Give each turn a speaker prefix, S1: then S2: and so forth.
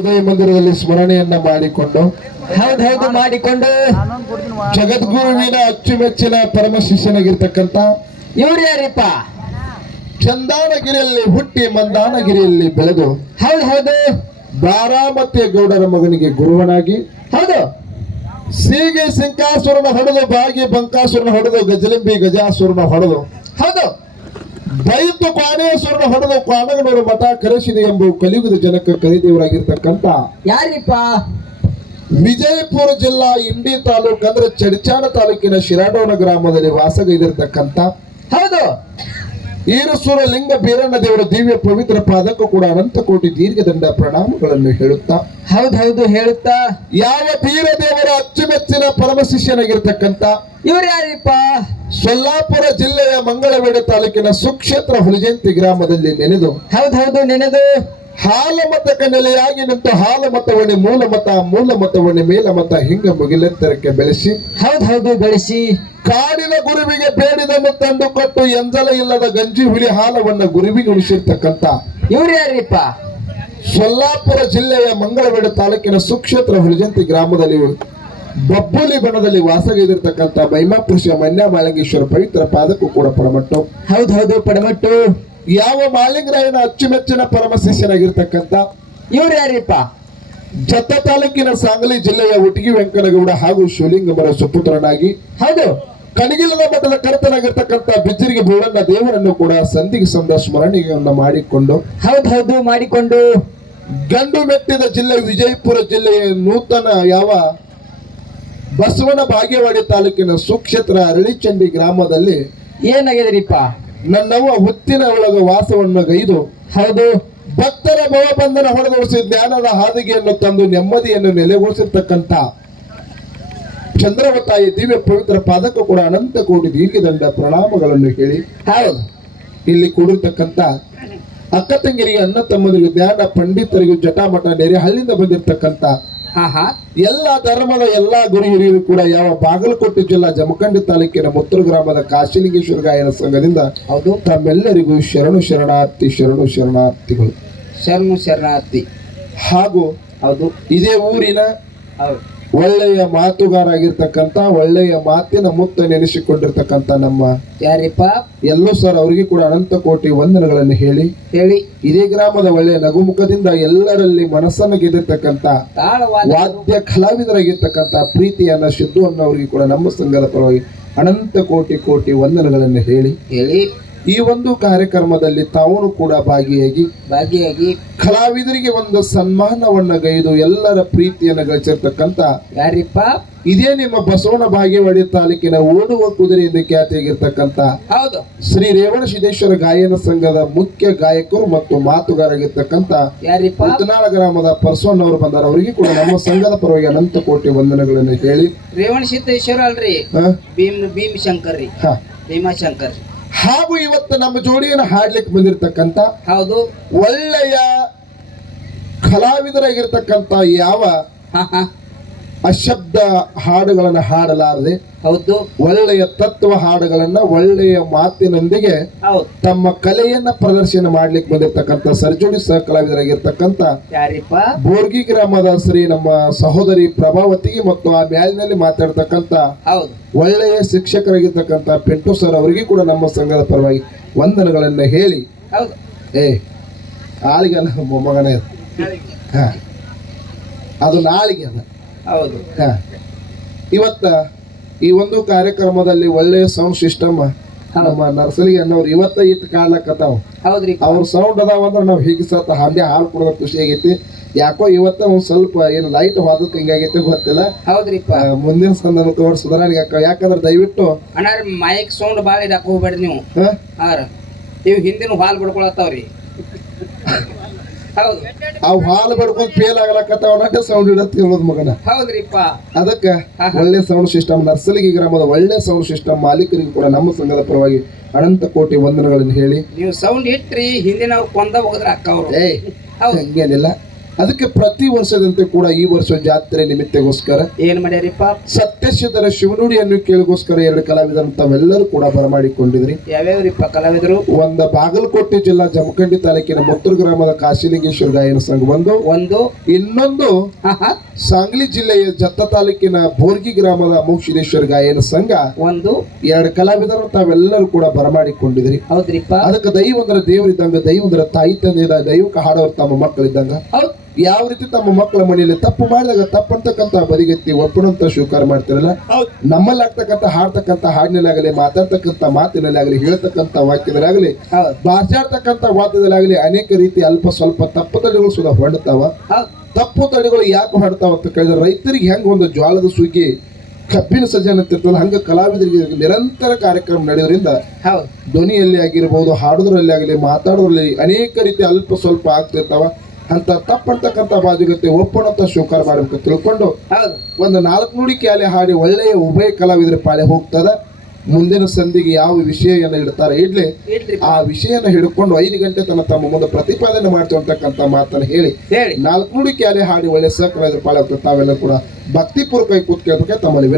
S1: ಉದಯ ಮಂದಿರದಲ್ಲಿ ಸ್ಮರಣೆಯನ್ನ ಮಾಡಿಕೊಂಡು
S2: ಹೌದು ಹೌದು ಮಾಡಿಕೊಂಡು
S1: ಜಗದ್ಗುರುವಿನ ಅಚ್ಚುಮೆಚ್ಚಿನ ಪರಮ ಶಿಷ್ಯನಾಗಿರ್ತಕ್ಕಂಥ
S2: ಇವ್ರು ಯಾರಪ್ಪ?
S1: ಚಂದಾನಗಿರಿಯಲ್ಲಿ ಹುಟ್ಟಿ ಮಂದಾನಗಿರಿಯಲ್ಲಿ ಬೆಳೆದು
S2: ಹೌದು ಹೌದು.
S1: ಬಾರಾಮತಿಯ ಗೌಡರ ಮಗನಿಗೆ ಗುರುವನಾಗಿ
S2: ಹೌದು.
S1: ಸೀಗೆ ಸಿಂಕಾಸುರನ ಹೊಡೆದು ಬಾಗಿ ಬಂಕಾಸುರನ ಹೊಡೆದು ಗಜಲಿಂಬಿ ಗಜಾಸುರನ ಹೊಡೆದು
S2: ಹೌದು.
S1: ದೈತ್ಯ ಕ್ವಾಣೇಶ್ವರನ ಹೊಡೆದು ಕ್ವಾಣಗನೂರು ಮತ ಕರೆಸಿದೆ ಎಂಬ ಕಲಿಯುಗದ ಜನಕ ಕರಿದೇವರಾಗಿರ್ತಕ್ಕಂತ
S2: ಯಾರಿಪ್ಪ?
S1: ವಿಜಯಪುರ ಜಿಲ್ಲಾ ಇಂಡಿ ತಾಲೂಕು ಅಂದ್ರೆ ಚಡಿಚಾಣ ತಾಲೂಕಿನ ಶಿರಾಡೋಣ ಗ್ರಾಮದಲ್ಲಿ ವಾಸಗೈದಿರ್ತಕ್ಕಂತ
S2: ಹೌದು.
S1: ಈರಸೂರ ಲಿಂಗ ಬೀರಣ್ಣ ದೇವರ ದಿವ್ಯ ಪವಿತ್ರ ಪಾದಕ್ಕೂ ಕೂಡ ಅನಂತ ಕೋಟಿ ದೀರ್ಘದಂಡ ಪ್ರಣಾಮಗಳನ್ನು ಹೇಳುತ್ತಾ.
S2: ಹೌದ್ ಹೌದು ಹೇಳುತ್ತಾ.
S1: ಯಾವ ಬೀರ ದೇವರ ಅಚ್ಚುಮೆಚ್ಚಿನ ಪರಮ ಶಿಷ್ಯನಾಗಿರ್ತಕ್ಕಂಥ
S2: ಇವ್ರು ಯಾರಿಪ್ಪ?
S1: ಸೊಲ್ಲಾಪುರ ಜಿಲ್ಲೆಯ ಮಂಗಳವೇಡ ತಾಲೂಕಿನ ಸುಕ್ಷೇತ್ರ ಹುಲಿಜಂತಿ ಗ್ರಾಮದಲ್ಲಿ ನೆನೆದು
S2: ಹೌದ್ ಹೌದು ನೆನೆದು.
S1: ಹಾಲ ಮತಕ್ಕೆ ನೆಲೆಯಾಗಿ ನಿಂತು ಹಾಲ ಮತವಣಿ ಮೂಲ ಮತ ಮೂಲ ಮತವನ್ನೇ ಮೇಲ ಮತ ಹಿಂಗ ಮುಗಿಲೆತ್ತರಕ್ಕೆ ಬೆಳೆಸಿ.
S2: ಹೌದ್ ಹೌದು ಬೆಳೆಸಿ.
S1: ಕಾಡಿನ ಗುರುವಿಗೆ ಬೇಡಿದನ್ನು ತಂದು ಕೊಟ್ಟು ಎಂಜಲ ಇಲ್ಲದ ಗಂಜಿ ಹುಳಿ ಹಾಲವನ್ನ ಗುರುವಿಗೆ ಉಳಿಸಿರ್ತಕ್ಕಂತ
S2: ಇವ್ರು ಯಾರಿಪ್ಪ?
S1: ಸೊಲ್ಲಾಪುರ ಜಿಲ್ಲೆಯ ಮಂಗಳವೇಡ ತಾಲೂಕಿನ ಸುಕ್ಷೇತ್ರ ಹುಳಿಜಂತಿ ಗ್ರಾಮದಲ್ಲಿ ಬಬ್ಬುಲಿ ಬಣದಲ್ಲಿ ವಾಸಗೈದಿರ್ತಕ್ಕಂಥ ಮೈಮಾಪುರುಷ ಮನ್ಯ ಮಾಲಿಂಗೇಶ್ವರ ಪವಿತ್ರ ಪಾದಕ್ಕೂ ಕೂಡ ಪಡಮಟ್ಟು.
S2: ಹೌದೌದು ಹೌದು ಪಡಮಟ್ಟು.
S1: ಯಾವ ಮಾಲಿಂಗರಾಯನ ಅಚ್ಚುಮೆಚ್ಚಿನ ಪರಮ ಶಿಷ್ಯನಾಗಿರ್ತಕ್ಕಂಥ
S2: ಇವ್ರು ಯಾರಿಪ್ಪ?
S1: ಜತ್ತ ತಾಲೂಕಿನ ಸಾಂಗ್ಲಿ ಜಿಲ್ಲೆಯ ಉಟಗಿ ವೆಂಕನಗೌಡ ಹಾಗೂ ಶಿವಲಿಂಗಮರ ಸುಪುತ್ರನಾಗಿ
S2: ಹೌದು.
S1: ಕಣಗಿಲದ ಮಠದ ಕರ್ತನಾಗಿರ್ತಕ್ಕಂಥ ಬಿಜ್ಜರಿಗೆ ಬೋಳನ್ನ ದೇವರನ್ನು ಕೂಡ ಸಂಧಿಗೆ ಸಂದ ಸ್ಮರಣೆಯನ್ನು ಮಾಡಿಕೊಂಡು
S2: ಹೌದು ಹೌದು ಮಾಡಿಕೊಂಡು.
S1: ಗಂಡು ಮೆಟ್ಟಿದ ಜಿಲ್ಲೆ ವಿಜಯಪುರ ಜಿಲ್ಲೆಯ ನೂತನ ಯಾವ ಬಸವನ ಬಾಗೇವಾಡಿ ತಾಲೂಕಿನ ಸುಕ್ಷೇತ್ರ ಅರಳಿಚಂಡಿ ಗ್ರಾಮದಲ್ಲಿ
S2: ಏನಾಗಿದ್ರಿಪ್ಪ?
S1: ನನ್ನವ್ವ ಹುತ್ತಿನ ಒಳಗ ವಾಸವನ್ನು ಗೈದು
S2: ಹೌದು
S1: ಭಕ್ತರ ಭವಬಂಧನ ಹೊಡೆದೊಳಿಸಿ ಜ್ಞಾನದ ಹಾದಿಗೆಯನ್ನು ತಂದು ನೆಮ್ಮದಿಯನ್ನು ನೆಲೆಗೊಳಿಸಿರ್ತಕ್ಕಂಥ ಚಂದ್ರವತಾಯಿ ದಿವ್ಯ ಪವಿತ್ರ ಪಾದಕ್ಕೂ ಕೂಡ ಅನಂತ ಕೋಟಿ ದೀರ್ಘದಂಡ ಪ್ರಣಾಮಗಳನ್ನು ಹೇಳಿ
S2: ಹೌದು
S1: ಇಲ್ಲಿ ಕೂಡಿರ್ತಕ್ಕಂಥ ಅಕ್ಕ ತಂಗಿರಿಗೆ ಅಣ್ಣ ತಮ್ಮದಿಗೆ ಜ್ಞಾನ ಪಂಡಿತರಿಗೂ ಜಟಾಮಠ ನೆರೆ ಹಳ್ಳಿಯಿಂದ ಬಂದಿರತಕ್ಕಂಥ ಎಲ್ಲ ಧರ್ಮದ ಎಲ್ಲ ಗುರು ಹಿರಿಯರು ಕೂಡ ಯಾವ ಬಾಗಲಕೋಟೆ ಜಿಲ್ಲಾ ಜಮಖಂಡಿ ತಾಲೂಕಿನ ಮುತ್ತೂರು ಗ್ರಾಮದ ಕಾಶಿಲಿಂಗೇಶ್ವರ ಗಾಯನ ಸಂಘದಿಂದ
S2: ಹೌದು.
S1: ತಮ್ಮೆಲ್ಲರಿಗೂ ಶರಣು ಶರಣಾರ್ಥಿ ಶರಣು ಶರಣಾರ್ಥಿಗಳು.
S2: ಶರಣು ಶರಣಾರ್ಥಿ.
S1: ಹಾಗೂ
S2: ಹೌದು.
S1: ಇದೇ ಊರಿನ
S2: ಹೌದು.
S1: ಒಳ್ಳೆಯ ಮಾತುಗಾರಾಗಿರ್ತಕ್ಕಂಥ ಒಳ್ಳೆಯ ಮಾತಿನ ಮುತ್ತ ನೆನೆಸಿಕೊಂಡಿರ್ತಕ್ಕಂಥ ನಮ್ಮ
S2: ಯಾರಿಪ್ಪ?
S1: ಎಲ್ಲೋ ಸರ್ ಅವರಿಗೆ ಕೂಡ ಅನಂತ ಕೋಟಿ ವಂದನೆಗಳನ್ನು ಹೇಳಿ.
S2: ಹೇಳಿ.
S1: ಇದೇ ಗ್ರಾಮದ ಒಳ್ಳೆಯ ನಗುಮುಖದಿಂದ ಎಲ್ಲರಲ್ಲಿ ಮನಸ್ಸನ್ನು ಗೆದ್ದಿರ್ತಕ್ಕಂಥ
S2: ತಾಳವಾದ
S1: ವಾದ್ಯ ಕಲಾವಿದರಾಗಿರ್ತಕ್ಕಂಥ ಪ್ರೀತಿಯನ್ನ ಸಿದ್ದು ಅವರಿಗೆ ಕೂಡ ನಮ್ಮ ಸಂಘದ ಪರವಾಗಿ ಅನಂತ ಕೋಟಿ ಕೋಟಿ ವಂದನೆಗಳನ್ನು ಹೇಳಿ.
S2: ಹೇಳಿ.
S1: ಈ ಒಂದು ಕಾರ್ಯಕ್ರಮದಲ್ಲಿ ತಾವು ಕೂಡ ಭಾಗಿಯಾಗಿ
S2: ಭಾಗಿಯಾಗಿ
S1: ಕಲಾವಿದರಿಗೆ ಒಂದು ಸನ್ಮಾನವನ್ನ ಗೈದು ಎಲ್ಲರ ಪ್ರೀತಿಯನ್ನು ಗಳಿಸಿರ್ತಕ್ಕಂತ
S2: ಯಾರಿಪ್ಪ?
S1: ಇದೇ ನಿಮ್ಮ ಬಸವನ ಬಾಗೇವಾಡಿ ತಾಲೂಕಿನ ಓಡುವ ಕುದುರೆ ಎಂದು ಖ್ಯಾತಿಯಾಗಿರ್ತಕ್ಕಂತ
S2: ಹೌದು.
S1: ಶ್ರೀ ರೇವಣ ಸಿದ್ದೇಶ್ವರ ಗಾಯನ ಸಂಘದ ಮುಖ್ಯ ಗಾಯಕರು ಮತ್ತು ಮಾತುಗಾರರಾಗಿರ್ತಕ್ಕಂತ
S2: ಯಾರಿಪ್ಪ?
S1: ಹದಿನಾಳ ಗ್ರಾಮದ ಪರ್ಸೋನ್ ಅವರು ಬಂದಾರ. ಅವರಿಗೆ ಕೂಡ ನಮ್ಮ ಸಂಘದ ಪರವಾಗಿ ಅನಂತ ಕೋಟಿ ವಂದನೆಗಳನ್ನು ಹೇಳಿ.
S2: ರೇವಣ ಸಿದ್ದೇಶ್ವರ ಅಲ್ರಿ? ಭೀಮ್ ಭೀಮ್ ಶಂಕರ್ ರೀ.
S1: ಹ.
S2: ಭೀಮಾಶಂಕರ್.
S1: ಹಾಗೂ ಇವತ್ತು ನಮ್ಮ ಜೋಡಿಯನ್ನು ಹಾಡ್ಲಿಕ್ಕೆ ಬಂದಿರತಕ್ಕಂತ
S2: ಹೌದು.
S1: ಒಳ್ಳೆಯ ಕಲಾವಿದರಾಗಿರ್ತಕ್ಕಂಥ ಯಾವ ಅಶಬ್ದ ಹಾಡುಗಳನ್ನು ಹಾಡಲಾರದೆ
S2: ಹೌದು.
S1: ಒಳ್ಳೆಯ ತತ್ವ ಹಾಡುಗಳನ್ನ ಒಳ್ಳೆಯ ಮಾತಿನೊಂದಿಗೆ ತಮ್ಮ ಕಲೆಯನ್ನ ಪ್ರದರ್ಶನ ಮಾಡ್ಲಿಕ್ಕೆ ಬಂದಿರತಕ್ಕಂಥ ಸರ್ಜೋಡಿ ಸಹ ಕಲಾವಿದರಾಗಿರ್ತಕ್ಕಂಥ
S2: ಯಾರಿಪ್ಪ?
S1: ಬೋರ್ಗಿ ಗ್ರಾಮದ ಶ್ರೀ ನಮ್ಮ ಸಹೋದರಿ ಪ್ರಭಾವತಿಗೆ ಮತ್ತು ಆ ಮ್ಯಾಲಿನಲ್ಲಿ ಮಾತಾಡ್ತಕ್ಕಂಥ
S2: ಹೌದು.
S1: ಒಳ್ಳೆಯ ಶಿಕ್ಷಕರಾಗಿರ್ತಕ್ಕಂಥ ಪೆಂಟು ಸರ್ ಅವರಿಗೆ ಕೂಡ ನಮ್ಮ ಸಂಘದ ಪರವಾಗಿ ವಂದನಗಳನ್ನ ಹೇಳಿ. ಏ ಆಳಿಗೆ ಅಲ್ಲ ಮಗನೇ ಅದು. ನಾಳಿಗೆ ಅದ
S2: ಹೌದು.
S1: ಇವತ್ತ ಈ ಒಂದು ಕಾರ್ಯಕ್ರಮದಲ್ಲಿ ಒಳ್ಳೆಯ ಸೌಂಡ್ ಸಿಸ್ಟಮ್ ನಮ್ಮ ನರ್ಸಲಿ ಅನ್ನೋರು ಇವತ್ತ ಇಟ್ಟು ಕಾಡ್ಲಕತ್ತಾವ.
S2: ಹೌದ್ರಿ.
S1: ಅವ್ರ ಸೌಂಡ್ ಅದಾವ ಅಂದ್ರೆ ನಾವು ಹೀಗೆ ಸತ್ತ ಹಂಗೆ ಹಾಲು ಕೊಡೋದು ಖುಷಿ ಆಗೈತಿ. ಯಾಕೋ ಇವತ್ತ ಒಂದ್ ಸ್ವಲ್ಪ ಏನು ಲೈಟ್ ಹೋದಕ್ಕೆ ಹಿಂಗಾಗೈತಿ ಗೊತ್ತಿಲ್ಲ.
S2: ಹೌದ್ರಿಪ್ಪ.
S1: ಮುಂದಿನ ಮುಂದಿನ ಸಂದ ಸುಧಾರಣೆ ಯಾಕಂದ್ರೆ ದಯವಿಟ್ಟು
S2: ಅಣ್ಣ ಮೈಕ್ ಸೌಂಡ್ ಭಾಳ ಹೋಗ್ಬೇಡ್ರಿ ನೀವು.
S1: ಹಾಂ?
S2: ನೀವು ಹಿಂದಿನ ಹಾಲು ಬಿಡ್ಕೊಳತ್ತಾವ್ರಿ. ಹೌದು
S1: ಅವ್ ಹಾಲು ಬಡ್ಕೊಂಡ್ ಫೇಲ್ ಆಗ್ಲಕತ್ತಾವ ನಟೆ ಸೌಂಡ್ ಇಡತ್ ಹೇಳೋದು ಮಗನ.
S2: ಹೌದ್ರಿಪ್ಪ.
S1: ಅದಕ್ಕೆ ಒಳ್ಳೆ ಸೌಂಡ್ ಸಿಸ್ಟಮ್ ನರ್ಸಲಿಗೆ ಗ್ರಾಮದ ಒಳ್ಳೆ ಸೌಂಡ್ ಸಿಸ್ಟಮ್ ಮಾಲೀಕರಿಗೂ ಕೂಡ ನಮ್ಮ ಸಂಘದ ಪರವಾಗಿ ಅನಂತ ಕೋಟಿ ವಂದನೆಗಳನ್ನು ಹೇಳಿ.
S2: ನೀವು ಸೌಂಡ್ ಇಟ್ರಿ ಹಿಂದಿನ ಕೊಂದ ಹೋದ್ರ ಅಕ್ಕ ಅವ್ರು.
S1: ಏಯ್ ಹಂಗೇನಿಲ್ಲ. ಅದಕ್ಕೆ ಪ್ರತಿ ವರ್ಷದಂತೆ ಕೂಡ ಈ ವರ್ಷ ಜಾತ್ರೆ ನಿಮಿತ್ತಗೋಸ್ಕರ
S2: ಏನ್ ಮಾಡ್ಯಾರಿಪ್ಪ?
S1: ಸತ್ಯಶಿತರ ಶಿವನುಡಿಯನ್ನು ಕೇಳಿಗೋಸ್ಕರ ಎರಡು ಕಲಾವಿದರು ತಾವೆಲ್ಲರೂ ಕೂಡ ಬರಮಾಡಿಕೊಂಡಿದ್ರಿ.
S2: ಯಾವ್ಯಾವ್ರಿಪ್ಪ ಕಲಾವಿದರು?
S1: ಒಂದ ಬಾಗಲಕೋಟೆ ಜಿಲ್ಲಾ ಜಮಖಂಡಿ ತಾಲೂಕಿನ ಮುತ್ತೂರು ಗ್ರಾಮದ ಕಾಶಿಲಿಂಗೇಶ್ವರ ಗಾಯನ ಸಂಘ ಒಂದು
S2: ಒಂದು?
S1: ಇನ್ನೊಂದು ಸಾಂಗ್ಲಿ ಜಿಲ್ಲೆಯ ಜತ್ತ ತಾಲೂಕಿನ ಬೋರ್ಗಿ ಗ್ರಾಮದ ಮೋಕ್ಷಿದೇಶ್ವರ ಗಾಯನ ಸಂಘ
S2: ಒಂದು?
S1: ಎರಡು ಕಲಾವಿದರು ತಾವೆಲ್ಲರೂ ಕೂಡ ಬರಮಾಡಿಕೊಂಡಿದ್ರಿ.
S2: ಹೌದ್ರಿಪ್ಪ.
S1: ಅದಕ್ಕೆ ದೈವಂದ್ರ ದೇವರಿದ್ದಂಗ ದೈವಂದ್ರ ತಾಯಿ ತಂದೆ ದೈವಕ್ಕೆ ಹಾಡೋರು ತಮ್ಮ ಮಕ್ಕಳಿದ್ದಂಗ.
S2: ಹೌದ್.
S1: ಯಾವ ರೀತಿ ತಮ್ಮ ಮಕ್ಕಳ ಮನೆಯಲ್ಲಿ ತಪ್ಪು ಮಾಡಿದಾಗ ತಪ್ಪಂತಕ್ಕಂತ ಬದಿಗೆತ್ತಿ ಒಪ್ಪಣಂತ ಸ್ವೀಕಾರ ಮಾಡ್ತಿರಲ್ಲ? ನಮ್ಮಲ್ಲಿ ಆಗ್ತಕ್ಕಂಥ ಹಾಡ್ತಕ್ಕಂಥ ಹಾಡಿನಲ್ಲಾಗಲಿ ಮಾತಾಡ್ತಕ್ಕಂಥ ಮಾತಿನಲ್ಲಾಗಲಿ ಹೇಳ್ತಕ್ಕಂಥ ವಾಕ್ಯದಲ್ಲಾಗಲಿ
S2: ಹೌದ್.
S1: ಬಾಚಾಡ್ತಕ್ಕಂಥ ವಾದ್ಯದಲ್ಲಾಗಲಿ ಅನೇಕ ರೀತಿ ಅಲ್ಪ ಸ್ವಲ್ಪ ತಪ್ಪು ತಡೆಗಳು ಸುದ
S2: ಹೌದ್.
S1: ತಪ್ಪು ತಡೆಗಳು ಯಾಕೆ ಹೊಡ್ತಾವ ಅಂತ ಕೇಳಿದ್ರೆ ರೈತರಿಗೆ ಹೆಂಗೆ ಒಂದು ಜ್ವಾಲದ ಸುಗ್ಗಿ ಕಬ್ಬಿನ ಸಜ್ಜನ ತಿರ್ತದ ಹಂಗ ಕಲಾವಿದರಿಗೆ ನಿರಂತರ ಕಾರ್ಯಕ್ರಮ ನಡೆಯೋದ್ರಿಂದ ಧ್ವನಿಯಲ್ಲಿ ಆಗಿರ್ಬೋದು ಹಾಡೋದ್ರಲ್ಲಿ ಆಗಲಿ ಮಾತಾಡೋದ್ರಲ್ಲಿ ಅನೇಕ ರೀತಿ ಅಲ್ಪ ಸ್ವಲ್ಪ ಆಗ್ತಿರ್ತಾವ. ಅಂತ ತಪ್ಪಂತಕ್ಕಂಥ ಮಾತುಕತೆ ಒಪ್ಪಣಂತ ಸ್ವೀಕಾರ ಮಾಡಬೇಕು ತಿಳ್ಕೊಂಡು ಒಂದು ನಾಲ್ಕು ನುಡಿ ಕ್ಯಾಲೆ ಹಾಡಿ ಒಳ್ಳೆಯ ಉಭಯ ಕಲಾವಿದರ ಪಾಳೆ ಹೋಗ್ತದ. ಮುಂದಿನ ಸಂಧಿಗೆ ಯಾವ ವಿಷಯವನ್ನು ಇಡ್ತಾರೆ ಇಡ್ಲಿ. ಆ ವಿಷಯನ ಹಿಡ್ಕೊಂಡು ಐದು ಗಂಟೆ ತನ್ನ ತಮ್ಮ ಮುಂದೆ ಪ್ರತಿಪಾದನೆ ಮಾಡ್ತೀವಿ ಮಾತನ್ನ ಹೇಳಿ.
S2: ಹೇಳಿ.
S1: ನಾಲ್ಕು ನುಡಿ ಕ್ಯಾಲೆ ಹಾಡಿ ಒಳ್ಳೆ ಸಹಕಾರ ಪಾಳೆ ಹೋಗ್ತದೆ. ತಾವೆಲ್ಲ ಕೂಡ ಭಕ್ತಿಪೂರ್ವಕವಾಗಿ ಕೂತ್ ಕೇಳ್ಬೇಕು ತಮ್ಮಲ್ಲಿ